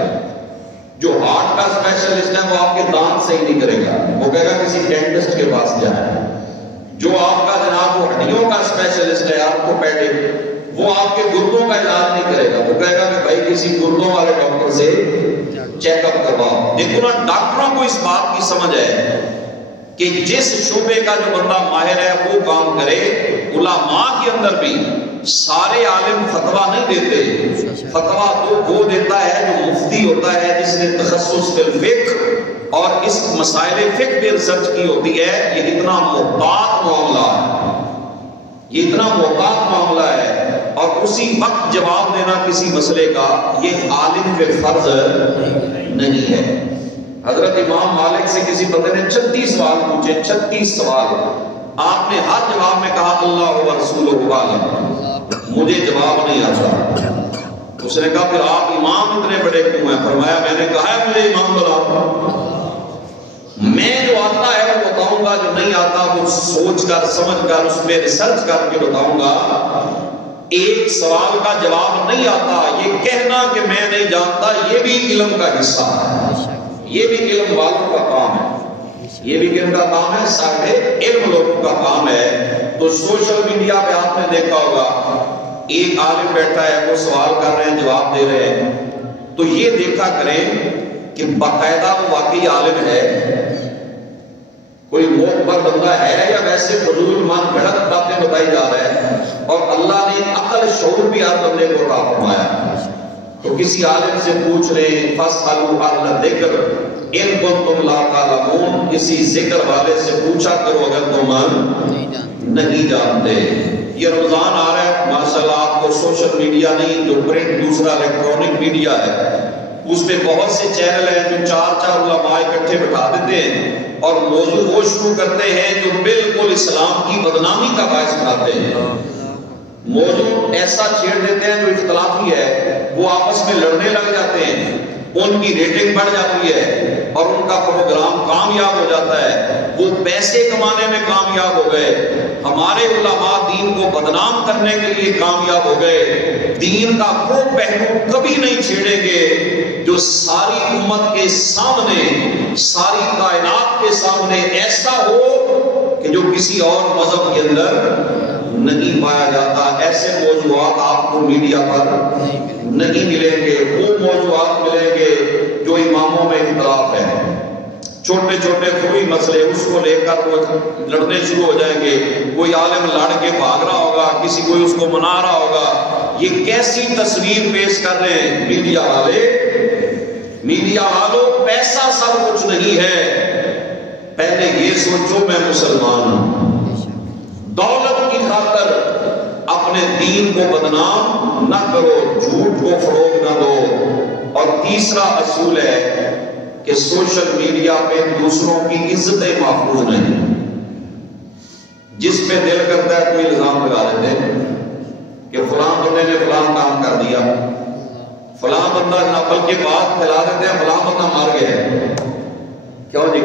جو ہارٹ کا اسپیشلسٹ ہے وہ آپ کے دانت صحیح نہیں کرے گا، وہ کہے گا کسی ڈینٹسٹ کے پاس جائیں۔ جو آپ کا جناب وہ ہڈیوں کا اسپیشلسٹ ہے آرتھوپیڈک، وہ آپ کے گردوں کا علاج نہیں کرے گا، وہ کہے گا کہ بھائی کسی گردوں والے ڈاکٹر سے چیک اپ کرواؤ۔ دیکھو نا ڈاکٹروں کو اس بات کی سمجھ ہے کہ جس شعبے کا جو بندہ ماہر ہے وہ کام کرے۔ علماء کے اندر بھی سارے عالم فتویٰ نہیں دیتے، فتویٰ تو وہ دیتا ہے جو مفتی ہوتا ہے جس نے تخصص فی الفقہ اور اس مسائل فقہ پہ ریسرچ کی ہوتی ہے۔ یہ اتنا محتاط معاملہ ہے، یہ اتنا محتاط معاملہ ہے، اور اسی وقت جواب دینا کسی مسئلے کا یہ عالم پہ فرض نہیں ہے۔ حضرت امام مالک سے کسی بندے نے 36 سوال پوچھے، 36 سوال، آپ نے ہر جواب میں کہا اللہ و رسولہ عالم، مجھے جواب نہیں آتا۔ اس نے کہا پھر آپ امام اتنے بڑے کیوں ہیں؟ فرمایا میں نے کہا ہے مجھے امام بنا، میں جو آتا ہے وہ بتاؤں بتاؤں گا جو نہیں آتا وہ سوچ کر سمجھ کر اس میں ریسرچ کر کے بتاؤں گا. ایک سوال کا جواب نہیں آتا، یہ کہنا کہ میں نہیں جانتا یہ بھی علم کا حصہ ہے، یہ بھی علم والوں کا کام ہے، یہ بھی کن کا کام ہے؟ صاحب علم لوگوں کا کام ہے. تو سوشل میڈیا پہ آپ نے دیکھا ہوگا ایک عالم بیٹھا ہے، وہ سوال کر رہے ہیں جواب دے رہے ہیں، تو یہ دیکھا کریں کہ باقاعدہ وہ واقعی عالم ہے، کوئی معتبر بندہ ہے یا ویسے فضول مان گھڑت باتیں بتائی جا رہا ہے. اور اللہ نے عقل شعور بھی ہر بندے کو عطا فرمایا. تو کسی عالم سے پوچھ رہے ہیں فاسألوا اہل الذکر ان کنتم لا تعلمون، کسی ذکر والے سے پوچھا کرو اگر تم نہیں جانتے. یہ رمضان آ رہا ہے ماشاءاللہ، آپ کو سوشل میڈیا نہیں جو پرنٹ دوسرا الیکٹرانک میڈیا ہے اس میں بہت سے چینل ہیں جو چار چار علماء اکٹھے بٹھا دیتے ہیں اور موضوع وہ شروع کرتے ہیں جو بالکل اسلام کی بدنامی کا باعث بناتے ہیں. موضوع ایسا چھیڑ دیتے ہیں جو اختلافی ہے، وہ آپس میں لڑنے لگ جاتے ہیں، ان کی ریٹنگ بڑھ جاتی ہے اور ان کا پروگرام کامیاب ہو جاتا ہے، وہ پیسے کمانے میں کامیاب ہو گئے. ہمارے علماء دین کو بدنام کرنے کے لیے کامیاب ہو گئے. دین کا وہ پہلو کبھی نہیں چھیڑیں گے جو ساری امت کے سامنے، ساری کائنات کے سامنے ایسا ہو کہ جو کسی اور مذہب کے اندر نہیں پایا جاتا. ایسے موضوعات آپ کو میڈیا پر نہیں ملیں گے. وہ موضوعات ملیں گے جو اماموں میں اختلاف ہے، چھوٹے چھوٹے کوئی مسئلے اس کو لے کر وہ لڑنے شروع ہو جائیں گے. کوئی عالم لڑ کے بھاگ رہا ہوگا، کسی کوئی اس کو منا رہا ہوگا. یہ کیسی تصویر پیش کر رہے ہیں میڈیا والے؟ میڈیا والوں پیسہ سب کچھ نہیں ہے. پہلے یہ سوچو میں مسلمان ہوں. دولت کی خاطر اپنے دین کو بدنام نہ کرو، جھوٹ کو فروغ نہ دو. اور تیسرا اصول ہے کہ سوشل میڈیا پہ دوسروں کی عزتیں محفوظ نہیں. جس پہ دل کرتا ہے کوئی الزام لگا دیتے ہیں کہ فلاں بندے نے فلاں کام کر دیا، فلاں بندہ نقل کے بعد پھیلا دیتے ہیں فلاں بندہ مار گیا ہے. کیوں جی؟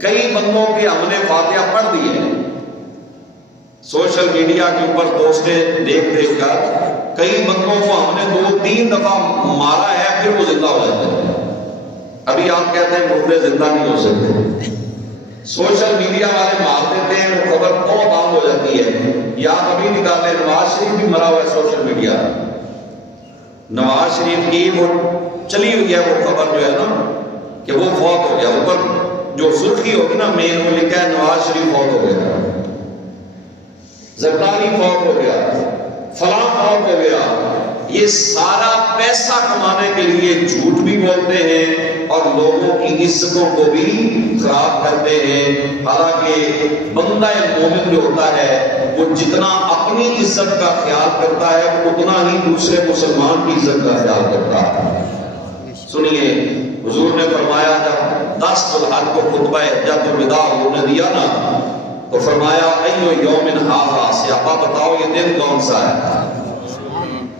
کئی بندوں کے ہم نے فاتحہ پڑھ دی ہے سوشل میڈیا کے اوپر دوستیں دیکھ دیکھ کر. کئی بندوں کو ہم نے 2-3 دفعہ مارا ہے پھر وہ زندہ ہو جاتے ہیں. ابھی آپ کہتے ہیں مردے زندہ نہیں ہو سکتے. سوشل میڈیا والے مار دیتے ہیں، وہ خبر بہت عام ہو جاتی ہے. یا ابھی نکالے نواز شریف بھی مرا ہوا ہے سوشل میڈیا. نواز شریف کی وہ چلی ہوئی ہے وہ خبر جو ہے نا کہ وہ فوت ہو گیا. اوپر جو سرخی ہوگی نا مین وہ لکھا ہے نواز شریف فوت ہو گیا، زرداری فوت ہو گیا، فلاں فوت ہو گیا. یہ سارا پیسہ کمانے کے لیے جھوٹ بھی بولتے ہیں اور لوگوں کی عزتوں کو بھی خراب کرتے ہیں. حالانکہ بندہ مومن جو ہوتا ہے وہ جتنا اپنی عزت کا خیال کرتا ہے اتنا ہی دوسرے مسلمان کی عزت کا خیال کرتا ہے. سنیے حضور نے فرمایا جب 10 ذو الحج کو خطبہ حجۃ الوداع ہونے دیا نا تو فرمایا ایو یوم ھذا، صحابہ بتاؤ یہ دن کون سا ہے؟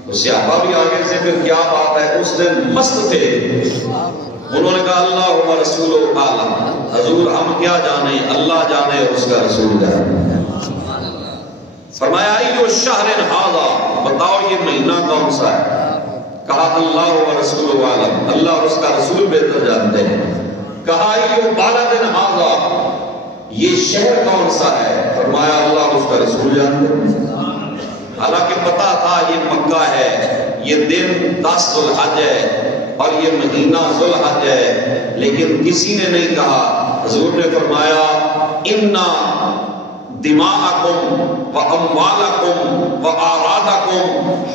تو صحابہ بھی آگے سے پھر کیا بات ہے، اس دن مست تھے. انہوں نے کہا اللہ و رسول عالم، حضور ہم کیا جانے، اللہ جانے اور اس کا رسول جانے. فرمایا ایو شہر ھذا، بتاؤ یہ مہینہ کون سا ہے؟ کہا اللہ و رسول عالم، اللہ اور اس کا رسول بہتر جانتے ہیں. کہا ایو بلد ھذا، یہ شہر کون سا ہے؟ فرمایا اللہ اس کا رسول جانتے ہیں. حالانکہ پتا تھا یہ مکہ ہے، یہ دن 10 ذو الحج ہے اور یہ مہینہ ذو الحج ہے، لیکن کسی نے نہیں کہا. حضور نے فرمایا اِنَّا دِمَاءَكُمْ وَأَمْوَالَكُمْ وَأَعْرَاضَكُمْ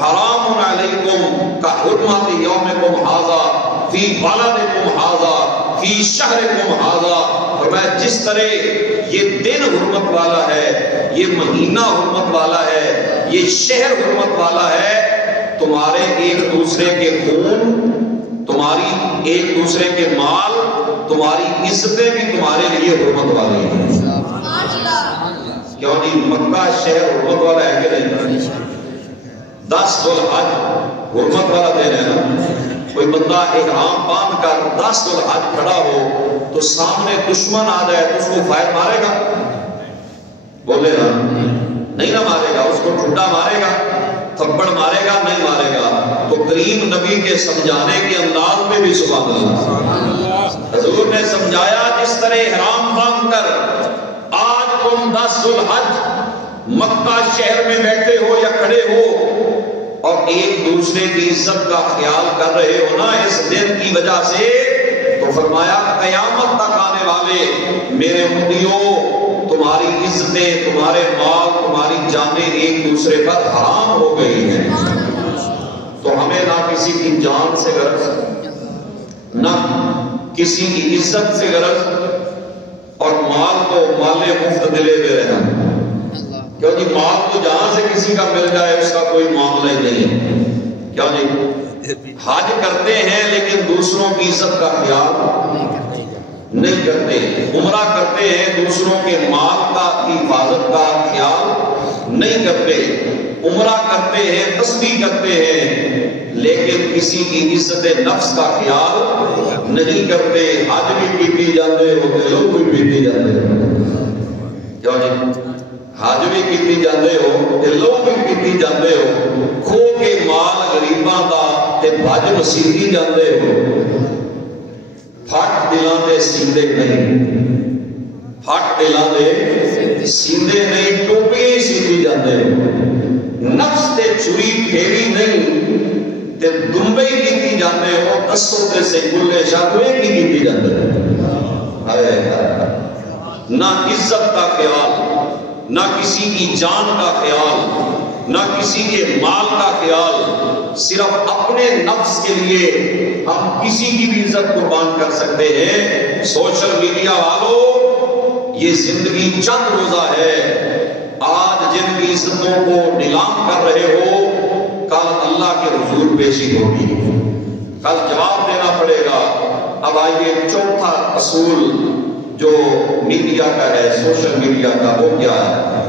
حَرَامٌ عَلَيْكُمْ كَحُرْمَةِ يَوْمِكُمْ هَذَا فِي بَلَدِكُمْ هَذَا فِي شَهْرِكُمْ هَذَا. فرمایا جس طرح یہ دن حرمت والا ہے، یہ مہینہ حرمت والا ہے، یہ شہر حرمت والا ہے، تمہارے ایک دوسرے کے خون، تمہاری ایک دوسرے کے مال، تمہاری عزتیں بھی تمہارے لیے حرمت والی ہیں. کیوں نہیں؟ مکہ شہر حرمت والا ہے کہ نہیں؟ 10 ذو الحج حرمت والا دن ہے نا. کوئی بندہ احرام باندھ کر 10 ذو الحج کھڑا ہو تو سامنے دشمن آ جائے تو اس کو فائر مارے گا؟ بولے نا، نہیں نہ مارے گا. اس کو ٹھڈا مارے گا، تھپڑ مارے گا؟ نہیں مارے گا. تو کریم نبی کے سمجھانے کے انداز میں بھی سبحان اللہ. حضور نے سمجھایا جس طرح احرام باندھ کر آج تم 10 ذو الحج مکہ شہر میں بیٹھے ہو یا کھڑے ہو اور ایک دوسرے کی عزت کا خیال کر رہے ہو نا اس دن کی وجہ سے، تو فرمایا قیامت تک آنے والے میرے امتیوں تمہاری عزتیں، تمہارے مال، تمہاری جانیں ایک دوسرے پر حرام ہو گئی ہیں. تو ہمیں نہ کسی کی جان سے غرض، نہ کسی کی عزت سے غرض، اور مال تو مال مفت دلے دے رہے ہیں. کیوں جی؟ مال تو جہاں سے کسی کا مل جائے اس کا کوئی معاملہ ہی نہیں ہے. کیوں جی؟ حج کرتے ہیں لیکن دوسروں کی عزت کا خیال نہیں کرتے. عمرہ کرتے ہیں دوسروں کے مال کا حفاظت کا خیال نہیں کرتے. عمرہ کرتے ہیں، تسبیح کرتے ہیں، لیکن کسی کی عزت نفس کا خیال نہیں کرتے. حج بھی پیتی جاتے ہو، دلوں بھی پیتی جاتے ہو. کیوں جی؟ حج بھی کیتی جاندے ہو، دلوں بھی کیتی جاندے ہو، کھو کے مال غریباں دا تے بھج مسیتی جاندے ہو. پھٹ دلاں دے سیندے نہیں، پھٹ دلاں دے سیندے نہیں، ٹوپی سیتی جاندے ہو. نفس تے چھری پھیری نہیں تے دمبے کیتی جاندے ہو. دسو تے سے گلے شاکوے کی کیتی جاندے ہو. نہ عزت کا خیال، نہ کسی کی جان کا خیال، نہ کسی کے مال کا خیال. صرف اپنے نفس کے لیے ہم کسی کی بھی عزت قربان کر سکتے ہیں. سوشل میڈیا والوں، یہ زندگی چند روزہ ہے. آج جن کی عزتوں کو نیلام کر رہے ہو، کل اللہ کے حضور پیشی ہوگی، کل جواب دینا پڑے گا. اب آئیے چوتھا اصول جو میڈیا کا ہے، سوشل میڈیا کا، وہ کیا ہے؟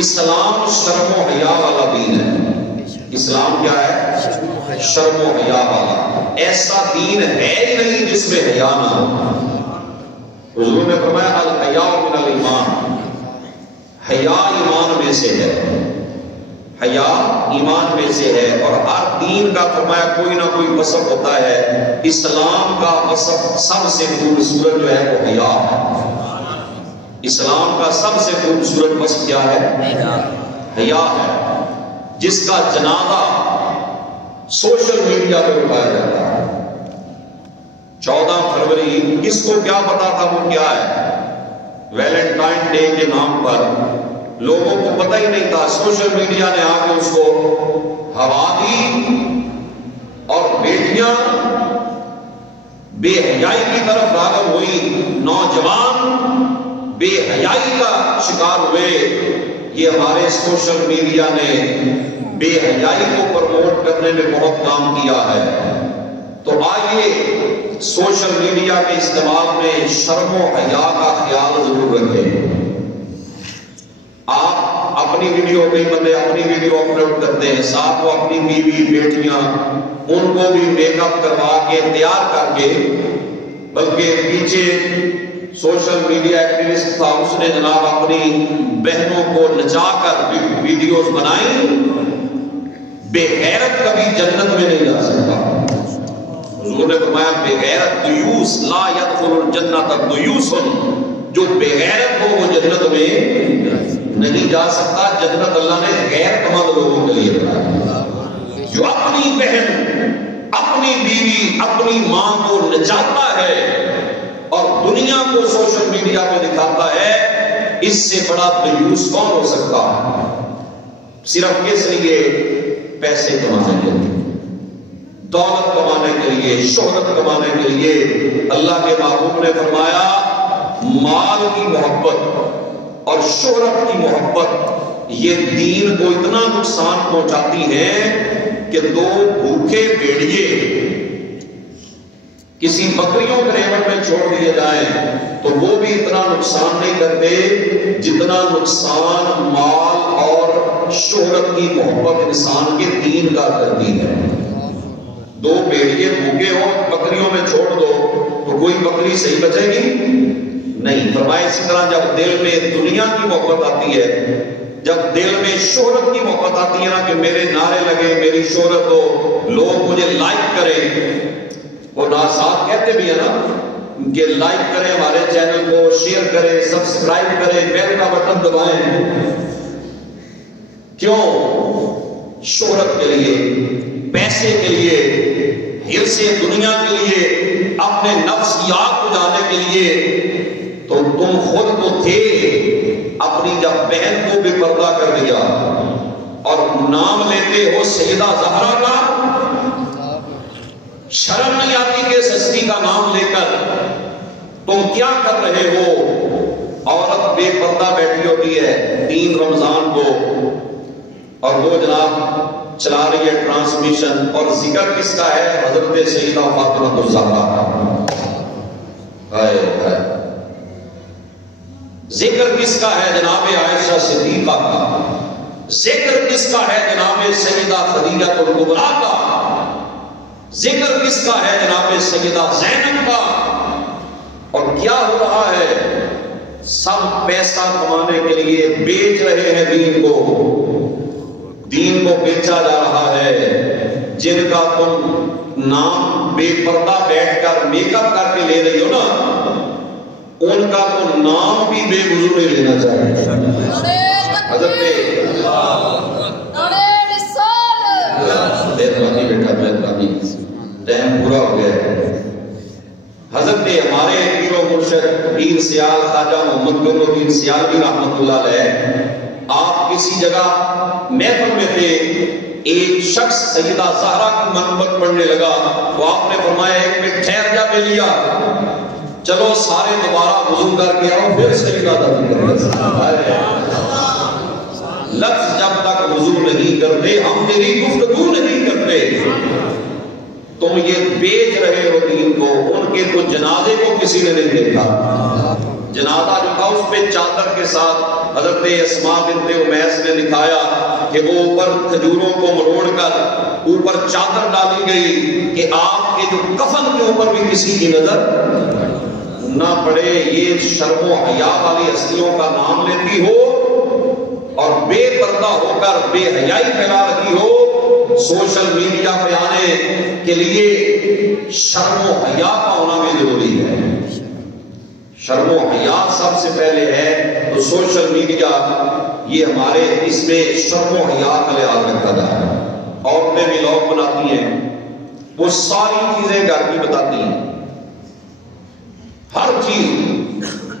اسلام شرم و حیا والا دین ہے. اسلام کیا ہے؟ شرم و حیا والا. ایسا دین ہے ہی نہیں جس میں حیا نہ ہو. حضور نے فرمایا الحیاء من الایمان، حیا ایمان میں سے ہے. حیا ایمان میں سے ہے. اور ہر دین کا فرمایا کوئی نہ کوئی وصف ہوتا ہے. اسلام کا وصف سب سے خوبصورت جو ہے وہ حیا ہے. اسلام کا سب سے خوبصورت وصف کیا ہے؟ حیا ہے. جس کا جنازہ سوشل میڈیا پہ اٹھایا جاتا ہے. 14 فروری کس کو کیا پتا تھا وہ کیا ہے؟ ویلنٹائن ڈے کے نام پر لوگوں کو پتہ ہی نہیں تھا. سوشل میڈیا نے آ کے اس کو ہوا دی اور بیٹیاں بے حیائی کی طرف راغب ہوئی، نوجوان بے حیائی کا شکار ہوئے. یہ ہمارے سوشل میڈیا نے بے حیائی کو پروموٹ کرنے میں بہت کام کیا ہے. تو آئیے سوشل میڈیا کے استعمال میں شرم و حیا کا خیال ضرور رکھیں. آپ اپنی ویڈیو، کئی بندے اپنی ویڈیو اپلوڈ کرتے ہیں، ساتھ وہ اپنی بیوی بیٹیاں ان کو بھی میک اپ کروا کے تیار کر کے، بلکہ پیچھے سوشل میڈیا ایکٹیوسٹ تھا، اس نے جناب اپنی بہنوں کو نچا کر ویڈیوز بنائی. بے غیرت کبھی جنت میں نہیں جا سکتا. حضور نے فرمایا بے غیرت دیوس لا يدخل الجنت دیوس، جو بے غیرت ہو وہ جنت میں نہیں جا سکتا. جنت اللہ نے غیرت مند لوگوں کے لیے بنایا. جو اپنی بہن، اپنی بیوی، اپنی ماں کو نچاتا ہے اور دنیا کو سوشل میڈیا پہ دکھاتا ہے، اس سے بڑا دیوس کون ہو سکتا ہے؟ صرف کس لیے؟ پیسے کمانے کے لیے، دولت کمانے کے لیے، شہرت کمانے کے لیے. اللہ کے محبوب نے فرمایا مال کی محبت اور شہرت کی محبت یہ دین کو اتنا نقصان پہنچاتی ہے کہ 2 بھوکے بھیڑیے کسی بکریوں کے ریوڑ میں چھوڑ دیے جائیں تو وہ بھی اتنا نقصان نہیں کرتے جتنا نقصان مال اور شہرت کی محبت انسان کے دین کا کرتی ہے. دو بھیڑیے بھوکے ہو بکریوں میں چھوڑ دو تو کوئی بکری صحیح بچے گی نہیں. فرمایا اسی طرح جب دل میں دنیا کی محبت آتی ہے, جب دل میں شہرت کی محبت آتی ہے نا کہ میرے نعرے لگے, میری شہرت ہو, لوگ مجھے لائک کریں, وہ ساتھ کہتے بھی ہے نا کہ لائک کریں ہمارے چینل کو, شیئر کریں, سبسکرائب کریں, بیل کا بٹن دبائیں. کیوں؟ شہرت کے لیے, پیسے کے لیے, حرص دنیا کے لیے, اپنے نفسیات کو جانے کے لیے. تو تم خود تو تھے, اپنی جب بہن کو بھی پردہ کر دیا اور نام لیتے ہو سیدہ زہرا کا, شرم نہیں آتی کہ ہستی کا نام لے کر تم کیا کر رہے ہو؟ عورت بے پردہ بیٹھی ہوتی ہے 3 رمضان کو اور وہ جناب چلا رہی ہے ٹرانسمیشن, اور ذکر کس کا ہے؟ حضرت سیدہ فاطمہ الزہرا کا. ذکر کس کا ہے؟ جناب عائشہ صدیقہ کا. ذکر کس کا ہے؟ جناب سیدہ خدیجہ الکبریٰ کا. ذکر کس کا ہے؟ جناب سیدہ زینب کا. اور کیا ہو رہا ہے؟ سب پیسہ کمانے کے لیے بیچ رہے ہیں دین کو. دین کو بیچا جا رہا ہے. جن کا تم نام بے پردہ بیٹھ کر میک اپ کر کے لے رہی ہو نا, ان کا تو نام بھی بے وضو نہیں لینا چاہیے. حضرت بیٹا مہربانی, ٹائم پورا ہو گیا ہے. حضرت ہمارے پیر و مرشد پیر سیال خواجہ محمد قمر الدین سیالوی رحمۃ اللہ علیہ, آپ کسی جگہ محفل میں تھے, ایک شخص سیدہ زہرا کی منقبت پڑھنے لگا تو آپ نے فرمایا ایک منٹ ٹھہر جا بے لیا, چلو سارے دوبارہ وضو کر کے آؤ پھر سیدہ کریں. لفظ جب تک وضو نہیں کرتے ہم تیری گفتگو نہیں کرتے. تم یہ بیچ رہے ہو دین کو. ان کے تو جنازے کو کسی نے نہیں دیکھا. جنازہ جو تھا اس پہ چادر کے ساتھ حضرت اسماء بنت امیس نے دکھایا کہ وہ اوپر کھجوروں کو مروڑ کر اوپر چادر ڈالی گئی کہ آپ کے جو کفن کے اوپر بھی کسی کی نظر نہ پڑے. یہ شرم و حیا والی ہستیوں کا نام لیتی ہو اور بے پردہ ہو کر بے حیائی پھیلا رہی ہو. سوشل میڈیا پہ آنے کے لیے شرم و حیا کا ہونا بھی ضروری ہے. شرم و حیا سب سے پہلے ہے. تو سوشل میڈیا یہ ہمارے اس میں شرم و حیا کا لحاظ رکھا جائے. عورتیں بھی ولاگ بناتی ہیں, وہ ساری چیزیں گھر کی بتاتی ہیں, ہر چیز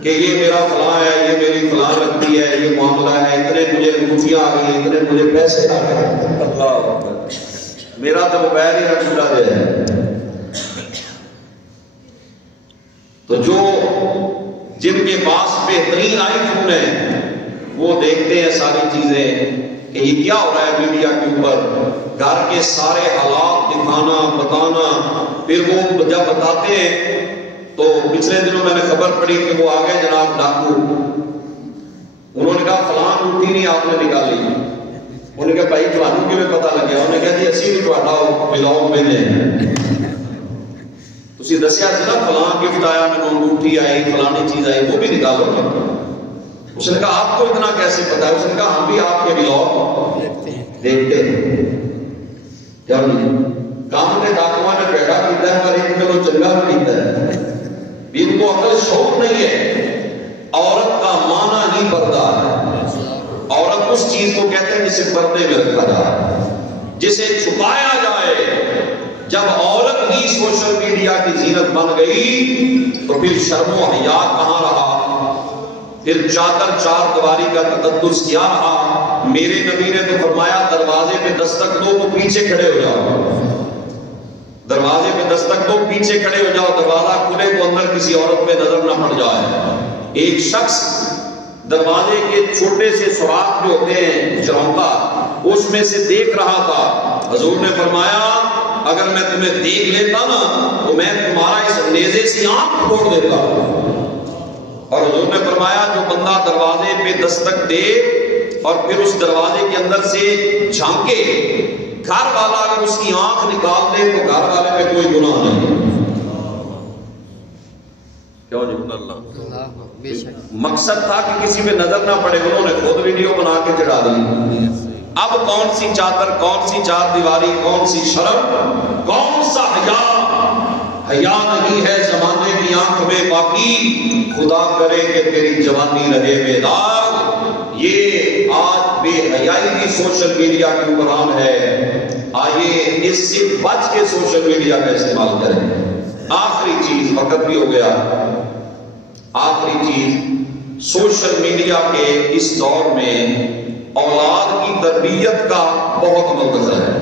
کہ یہ میرا فلاں ہے, یہ میری فلاں لگتی ہے, یہ معاملہ ہے, اتنے مجھے انگوٹھیاں آ گئی, اتنے مجھے پیسے آ گئے. اللہ میرا تو موبائل ہی رکھ چھوڑا دے ہے. تو جو جن کے پاس بہترین آئی فون ہے وہ دیکھتے ہیں ساری چیزیں کہ یہ کیا ہو رہا ہے میڈیا کے اوپر. گھر کے سارے حالات دکھانا بتانا, پھر وہ جب بتاتے ہیں تو پچھلے دنوں میں نے خبر پڑی کہ وہ آگے جناب ڈاکو, انہوں نے کہا فلاں روٹی نہیں آپ نے نکالی. انہوں نے کہا بھائی تمہوں کی بھی پتا لگیا. انہوں نے کہا جی اسی بھی تھوڑا بلاگ میں نے تسی دسیا سی نا فلاں گفٹ آیا, میں انگوٹھی آئی, فلانی چیز آئی, وہ بھی نکالو. اس نے کہا آپ کو اتنا کیسے پتا ہے؟ اس نے کہا ہم بھی آپ کے بلاگ دیکھتے ہیں. کیا کام نے ڈاکواں نے بیٹھا پیتا ہے پر ایک میں وہ چنگا بھی پیتا ہے. ان کو عقل شوق نہیں ہے. عورت کا معنی نہیں پردہ ہے. عورت اس چیز کو کہتے ہیں جسے پردے میں رکھا جائے, جسے چھپایا جائے. جب عورت ہی سوشل میڈیا کی زینت بن گئی تو پھر شرم و حیا کہاں رہا؟ پھر چادر چار دیواری کا تقدس کیا رہا؟ میرے نبی نے تو فرمایا دروازے پہ دستک دو تو پیچھے کھڑے ہو جاؤ. دروازے پہ دستک دو پیچھے کھڑے ہو جاؤ. دروازہ کھلے تو اندر کسی عورت پہ نظر نہ پڑ جائے. ایک شخص دروازے کے چھوٹے سے سوراخ جو ہوتے ہیں چروندا, اس میں سے دیکھ رہا تھا. حضور نے فرمایا اگر میں تمہیں دیکھ لیتا نا تو میں تمہارا اس نیزے سے آنکھ پھوڑ دیتا. اور حضور نے فرمایا جو بندہ دروازے پہ دستک دے اور پھر اس دروازے کے اندر سے جھانکے گھر والا اگر اس کی آنکھ نکال دے تو گھر والے پہ کوئی گناہ نہیں ہے. کیوں جی؟ مقصد تھا کہ کسی پہ نظر نہ پڑے، انہوں نے خود ویڈیو بنا کے چڑھا دی. اب کون سی چادر، کون سی چار دیواری، کون سی شرم، کون سا حیا؟ حیا نہیں ہے زمانے کی آنکھ میں باقی، خدا کرے کہ تیری جوانی رہے بے داغ. یہ آج بے حیائی کی سوشل میڈیا کے اوپر عام ہے. آئیے اس سے بچ کے سوشل میڈیا کا استعمال کریں. آخری چیز، وقت بھی ہو گیا، آخری چیز، سوشل میڈیا کے اس دور میں اولاد کی تربیت کا بہت ملحوظ ہے.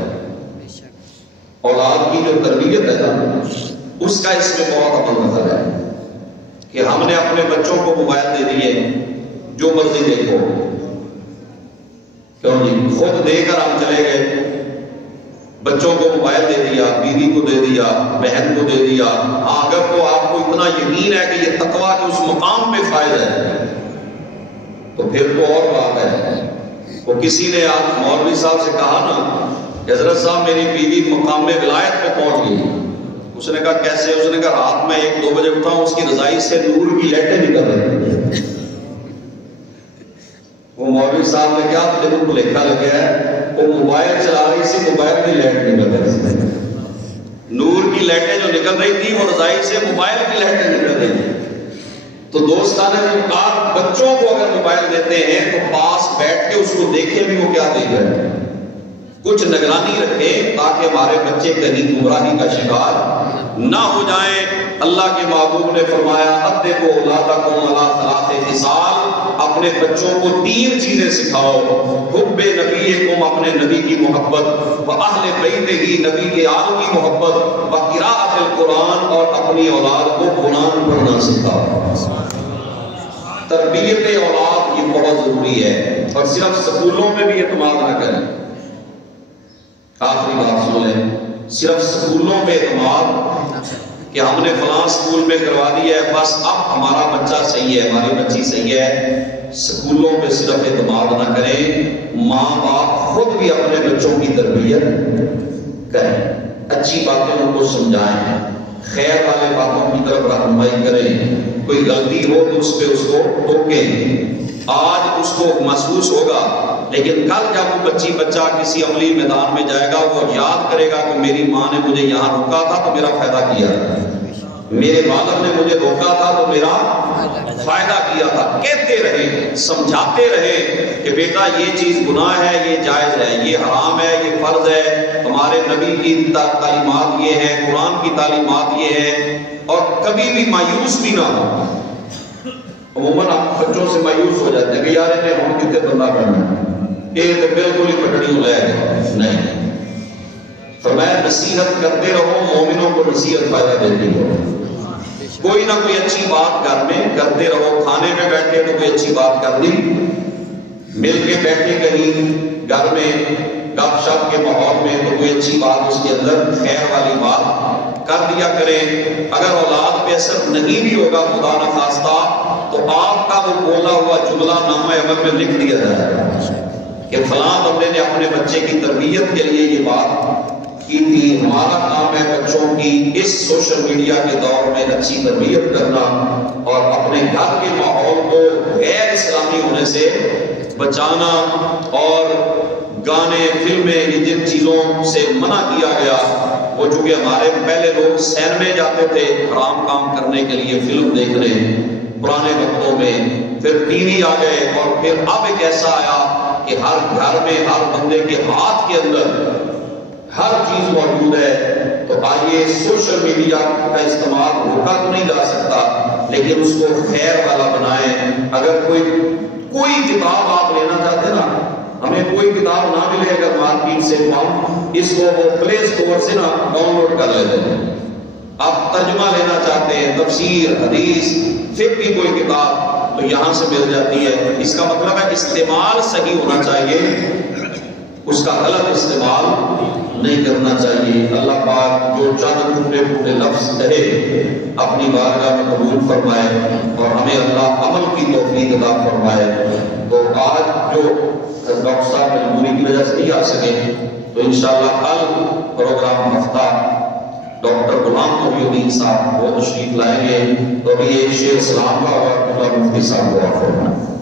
اولاد کی جو تربیت ہے نا، اس کا اس میں بہت ملحوظ ہے کہ ہم نے اپنے بچوں کو موبائل دے دیے، جو مرضی دیکھو. کیوں جی؟ خود دے کر ہم چلے گئے، بچوں کو موبائل دے دیا، بیوی کو دے دیا، بہن کو دے دیا. اگر تو آپ کو اتنا یقین ہے کہ یہ تقویٰ کے اس مقام پہ فائد ہے تو پھر تو اور بات ہے. وہ کسی نے آج مولوی صاحب سے کہا نا، حضرت صاحب میری بیوی مقام ولایت پہ پہنچ گئی. اس نے کہا کیسے؟ اس نے کہا رات میں 1-2 بجے اٹھا ہوں، اس کی رضائی سے نور کی لہٹیں نکل رہی ہیں. وہ مولوی صاحب نے کیا تجھے کو لکھا لگا ہے، وہ موبائل چلا رہی سی، موبائل کی لائٹ نکل رہی تھی. نور کی لائٹیں جو نکل رہی تھی وہ رضائی سے موبائل کی لائٹیں نکل رہی تھی. تو دوستان نے کہا بچوں کو اگر موبائل دیتے ہیں تو پاس بیٹھ کے اس کو دیکھیں بھی وہ کیا دیکھ رہے ہیں. کچھ نگرانی رکھیں تاکہ ہمارے بچے کہیں گمراہی کا شکار نہ ہو جائیں. اللہ کے محبوب نے فرمایا ادبوا اولادکم علی 3 خصال، اپنے بچوں کو 3 چیزیں سکھاؤ. حب نبیکم، اپنے نبی کی محبت، واہل بیتہ، نبی کے آل کی محبت، وقراءۃ القرآن، اور اپنی اولاد کو قرآن پڑھنا سکھاؤ. تربیت اولاد یہ بہت ضروری ہے، اور صرف سکولوں میں بھی اعتماد نہ کریں. آخری بات سن لیں، صرف سکولوں میں اعتماد کہ ہم نے فلاں سکول میں کروا دیا ہے بس اب ہمارا بچہ صحیح ہے، ہماری بچی صحیح ہے. سکولوں پہ صرف اعتماد نہ کریں، ماں باپ خود بھی اپنے بچوں کی تربیت کریں. اچھی باتیں ان کو سمجھائیں، خیر والے باتوں کی طرف رہنمائی کریں. کوئی غلطی ہو تو اس پہ اس کو ٹوکیں. آج اس کو محسوس ہوگا، لیکن کل جب وہ بچہ کسی عملی میدان میں جائے گا وہ یاد کرے گا کہ میری ماں نے مجھے یہاں روکا تھا تو میرا فائدہ کیا، میرے والد نے مجھے روکا تھا تو میرا فائدہ کیا تھا. کہتے رہے، سمجھاتے رہے کہ بیٹا یہ چیز گناہ ہے، یہ جائز ہے، یہ حرام ہے، یہ فرض ہے، ہمارے نبی کی تعلیمات یہ ہے، قرآن کی تعلیمات یہ ہے. اور کبھی بھی مایوس بھی نہ ہو. عموماً آپ بچوں سے مایوس ہو جاتے ہیں کہ یار انہیں ہم کتنے بندہ کرنا ہے، یہ تو بالکل ہی پٹڑی ہو جائے گا. نہیں، فرمایا نصیحت کرتے رہو، مومنوں کو نصیحت فائدہ دیتی ہو. کوئی نہ کوئی اچھی بات گھر میں کرتے رہو. کھانے میں بیٹھے تو کوئی اچھی بات کر دی، مل کے بیٹھے کہیں گھر میں گپ شپ کے ماحول میں تو کوئی اچھی بات اس کے اندر خیر والی بات کر دیا کریں. اگر اولاد پہ اثر نہیں بھی ہوگا خدا نہ خواستہ تو آپ کا وہ بولا ہوا جملہ نامہ عمل میں لکھ دیا جائے گا کہ فلاں بندے نے اپنے بچے کی تربیت کے لیے یہ بات کی تھی. ہمارا کام ہے بچوں کی اس سوشل میڈیا کے دور میں اچھی تربیت کرنا اور اپنے گھر کے ماحول کو غیر اسلامی ہونے سے بچانا. اور گانے، فلمیں، یہ جن چیزوں سے منع کیا گیا، وہ چونکہ ہمارے پہلے لوگ سینمے جاتے تھے حرام کام کرنے کے لیے، فلم دیکھنے پرانے وقتوں میں، پھر ٹی وی آ گئے، اور پھر اب ایک ایسا آیا کہ ہر گھر میں ہر بندے کے ہاتھ کے اندر ہر چیز موجود ہے. تو آئیے سوشل میڈیا کا استعمال روکا تو نہیں جا سکتا لیکن اس کو خیر والا بنائیں. اگر کوئی کتاب آپ لینا چاہتے ہیں نا، ہمیں کوئی کتاب نہ ملے اگر مارکیٹ سے تو ہم اس کو پلے اسٹور سے نا ڈاؤن لوڈ کر لیتے ہیں. آپ ترجمہ لینا چاہتے ہیں، تفسیر، حدیث، فقہ کی کوئی کتاب تو یہاں سے مل جاتی ہے. اس کا مطلب ہے استعمال صحیح ہونا چاہیے، اس کا غلط استعمال نہیں کرنا چاہیے. اللہ پاک جو چند ٹوٹے پھوٹے لفظ کہے اپنی بارگاہ میں قبول فرمائے اور ہمیں اللہ عمل کی توفیق عطا فرمائے. تو آج جو ڈاکٹر صاحب مجبوری کی وجہ سے نہیں آ سکیں تو انشاءاللہ کل پروگرام ہفتہ ڈاکٹر غلام محی الدین صاحب وہ تشریف لائیں گے، تو ابھی ایک شعر سلام کا اور مفتی صاحب دعا فرمائیں۔